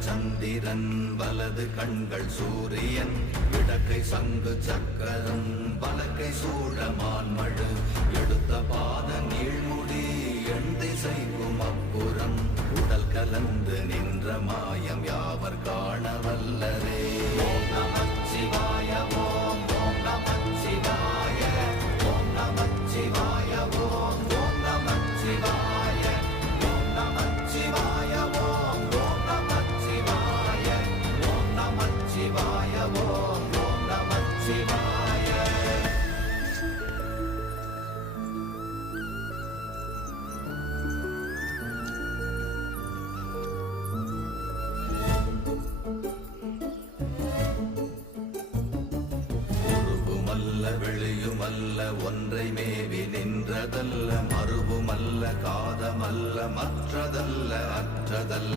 சந்திரன் வலது கண்கள் சூரியன் இடக்கை சங்கு சக்கரம் வலக்கை சூழமான்மழு எடுத்த பாத நீழ்முடி எண் திசைக்கும் அப்புறம் உடல் கலந்து நின்ற மாயம் யாவர் காண வல்லரே. ஓம் நமச்சிவாய ஓம் ஓம் நமச்சிவாய ஓம் நமச்சிவாய ஓம் ஓம் நமச்சிவாய ஓம் நமச்சிவாய ஓம் ஓம் நமச்சிவாய ஓம் நமச்சிவாய ஓம் ஓம் நமச்சிவாய. வெளியுமல்ல ஒன்றை மேவி நின்றதல்ல மறுவுமல்ல காதமல்ல மற்றதல்ல அற்றதல்ல